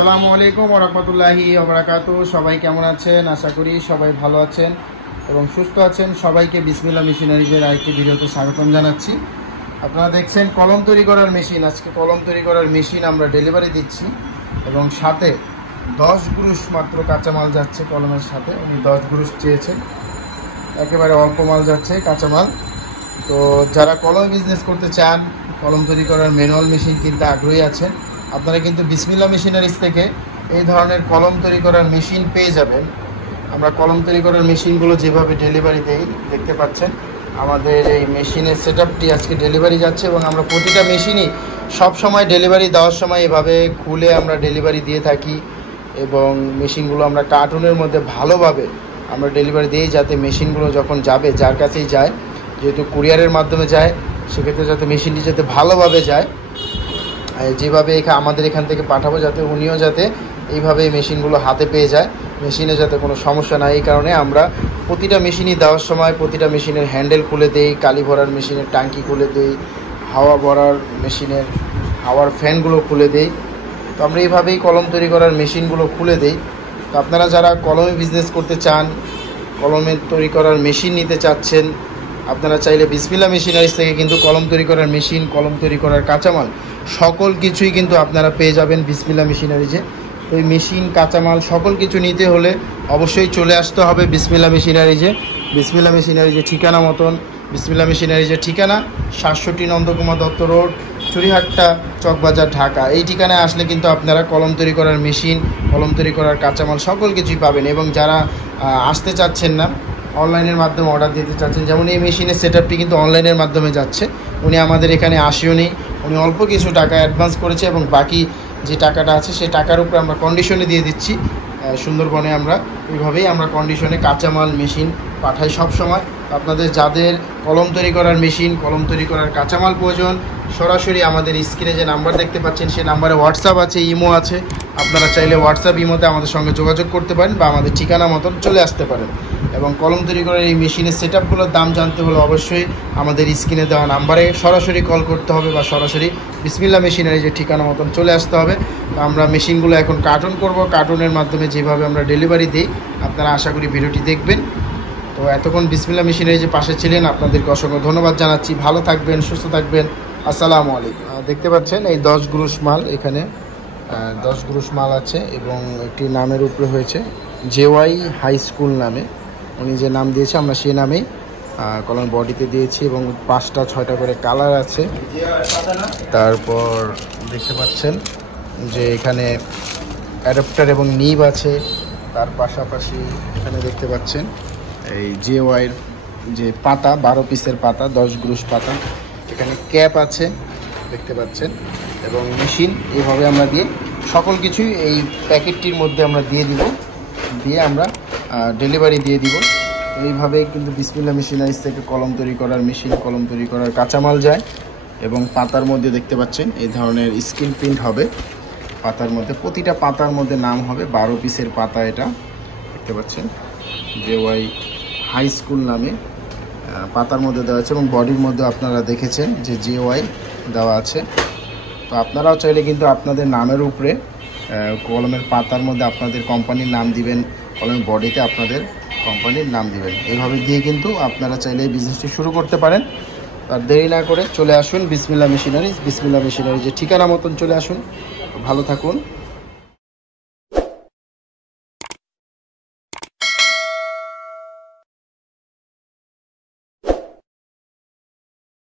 আসসালামু আলাইকুম ওয়া রাহমাতুল্লাহি ওয়া বারাকাতুহু। সবাই কেমন আছেন? আশা করি সবাই ভালো আছেন এবং সুস্থ আছেন। সবাইকে বিসমিল্লাহ মেশিনারিজের আরেকটি ভিডিওতে স্বাগতম জানাচ্ছি। আপনারা দেখছেন কলম তৈরি করার মেশিন। আজকে কলম তৈরি করার মেশিন আমরা ডেলিভারি দিচ্ছি এবং সাথে 10 গ্রুশ মাত্র কাঁচামাল যাচ্ছে। কলমের সাথে উনি 10 গ্রুশ চেয়েছেন, একেবারে অল্প মাল যাচ্ছে কাঁচামাল। তো যারা কলম বিজনেস করতে চান, কলম তৈরি করার ম্যানুয়াল মেশিন কিনতে আগ্রহী আছেন, আপনারা কিন্তু বিসমিল্লাহ মেশিনারিজ থেকে এই ধরনের কলম তৈরি করার মেশিন পেয়ে যাবেন। আমরা কলম তৈরি করার মেশিনগুলো যেভাবে ডেলিভারি দেই দেখতে পাচ্ছেন, আমাদের এই মেশিনের সেটআপটি আজকে ডেলিভারি যাচ্ছে এবং আমরা প্রতিটা মেশিনই সব সময় ডেলিভারি দেওয়ার সময় এভাবে খুলে আমরা ডেলিভারি দিয়ে থাকি এবং মেশিনগুলো আমরা কার্টুনের মধ্যে ভালোভাবে আমরা ডেলিভারি দিই, যাতে মেশিনগুলো যখন যাবে যার কাছেই যায়, যেহেতু কুরিয়ারের মাধ্যমে যায়, সেক্ষেত্রে যাতে মেশিনটি যাতে ভালোভাবে যায়, যেভাবে আমাদের এখান থেকে পাঠাবো যাতে উনিও যাতে এইভাবে মেশিনগুলো হাতে পেয়ে যায়, মেশিনে যাতে কোনো সমস্যা না। এই কারণে আমরা প্রতিটা মেশিনই দেওয়ার সময় প্রতিটা মেশিনের হ্যান্ডেল খুলে দেই, কালি ভরার মেশিনের ট্যাঙ্কি খুলে দেই, হাওয়া ভরার মেশিনের হাওয়ার ফ্যানগুলো খুলে দেই। তো আমরা এইভাবেই কলম তৈরি করার মেশিনগুলো খুলে দেই। তো আপনারা যারা কলমে বিজনেস করতে চান, কলমে তৈরি করার মেশিন নিতে চাচ্ছেন, আপনারা চাইলে বিসমিল্লাহ মেশিনারিজ থেকে কিন্তু কলম তৈরি করার মেশিন, কলম তৈরি করার কাঁচামাল সকল কিছুই কিন্তু আপনারা পেয়ে যাবেন বিসমিল্লাহ মেশিনারিজে। তো এই মেশিন, কাঁচামাল সকল কিছু নিতে হলে অবশ্যই চলে আসতে হবে বিসমিল্লাহ মেশিনারিজে। বিসমিল্লাহ মেশিনারিজের ঠিকানা মতন, বিসমিল্লাহ মেশিনারিজের ঠিকানা 67 নন্দকুমার দত্ত রোড, চুরিহাট্টা, চকবাজার, ঢাকা। এই ঠিকানায় আসলে কিন্তু আপনারা কলম তৈরি করার মেশিন, কলম তৈরি করার কাঁচামাল সকল কিছুই পাবেন। এবং যারা আসতে চাচ্ছেন না, অনলাইনের মাধ্যমে অর্ডার দিতে চাচ্ছেন, যেমন এই মেশিনের সেটআপটি কিন্তু অনলাইনের মাধ্যমে যাচ্ছে। উনি আমাদের এখানে আসেও নেই, উনি অল্প কিছু টাকা অ্যাডভান্স করেছে এবং বাকি যে টাকাটা আছে সেই টাকার উপরে আমরা কন্ডিশনে দিয়ে দিচ্ছি। সুন্দরবনে আমরা এইভাবেই আমরা কন্ডিশনে কাঁচামাল মেশিন পাঠাই সব সময়। আপনাদের যাদের কলম তৈরি করার মেশিন, কলম তৈরি করার কাঁচামাল প্রয়োজন, সরাসরি আমাদের স্ক্রিনে যে নাম্বার দেখতে পাচ্ছেন সেই নাম্বারে হোয়াটসঅ্যাপ আছে, ইমো আছে। আপনারা চাইলে হোয়াটসঅ্যাপ, ইমোতে আমাদের সঙ্গে যোগাযোগ করতে পারেন বা আমাদের ঠিকানা মতন চলে আসতে পারেন। এবং কলম তৈরি করার এই মেশিনের সেটআপগুলোর দাম জানতে হলে অবশ্যই আমাদের স্ক্রিনে দেওয়া নাম্বারে সরাসরি কল করতে হবে বা সরাসরি বিসমিল্লাহ মেশিনারিজের ঠিকানা মতন চলে আসতে হবে। তো আমরা মেশিনগুলো এখন কার্টুন করব, কার্টুনের মাধ্যমে যেভাবে আমরা ডেলিভারি দিই আপনারা আশা করি ভিডিওটি দেখবেন। তো এতক্ষণ বিসমিল্লাহ মেশিনারিজের পাশে ছিলেন, আপনাদেরকে অসংখ্য ধন্যবাদ জানাচ্ছি। ভালো থাকবেন, সুস্থ থাকবেন। আসসালামু আলাইকুম। দেখতে পাচ্ছেন এই 10 গ্রুশ মাল, এখানে 10 গ্রুশ মাল আছে এবং একটি নামের উপরে হয়েছে জেওয়াই হাই স্কুল নামে। উনি যে নাম দিয়েছে আমরা সেই নামেই কলম বডিতে দিয়েছি এবং 5টা 6টা করে কালার আছে। তারপর দেখতে পাচ্ছেন যে এখানে অ্যাডাপ্টার এবং নিব আছে। তার পাশাপাশি এখানে দেখতে পাচ্ছেন এই জেওয়াইয়ের যে পাতা, 12 পিসের পাতা, 10 গ্রুশ পাতা। এখানে ক্যাপ আছে দেখতে পাচ্ছেন এবং মেশিন এইভাবে আমরা দিয়ে সকল কিছুই এই প্যাকেটটির মধ্যে আমরা দিয়ে দিব, দিয়ে আমরা ডেলিভারি দিয়ে দিব। এইভাবে কিন্তু বিসমিল্লাহ মেশিনারিজ থেকে কলম তৈরি করার মেশিন, কলম তৈরি করার কাঁচামাল যায়। এবং পাতার মধ্যে দেখতে পাচ্ছেন এই ধরনের স্ক্রিন প্রিন্ট হবে পাতার মধ্যে, প্রতিটা পাতার মধ্যে নাম হবে। 12 পিসের পাতা, এটা দেখতে পাচ্ছেন জেওয়াই হাই স্কুল নামে পাতার মধ্যে দেওয়া আছে এবং বডির মধ্যে আপনারা দেখেছেন যে জেওয়াই দেওয়া আছে। তো আপনারাও চাইলে কিন্তু আপনাদের নামের উপরে কলমের পাতার মধ্যে আপনাদের কোম্পানির নাম দিবেন, কলমের বডিতে আপনাদের কোম্পানির নাম দিবেন। এইভাবে দিয়ে কিন্তু আপনারা চাইলে এই বিজনেসটি শুরু করতে পারেন। আর দেরি না করে চলে আসুন বিসমিল্লাহ মেশিনারিজ। বিসমিল্লাহ মেশিনারিজের ঠিকানা মতন চলে আসুন। ভালো থাকুন।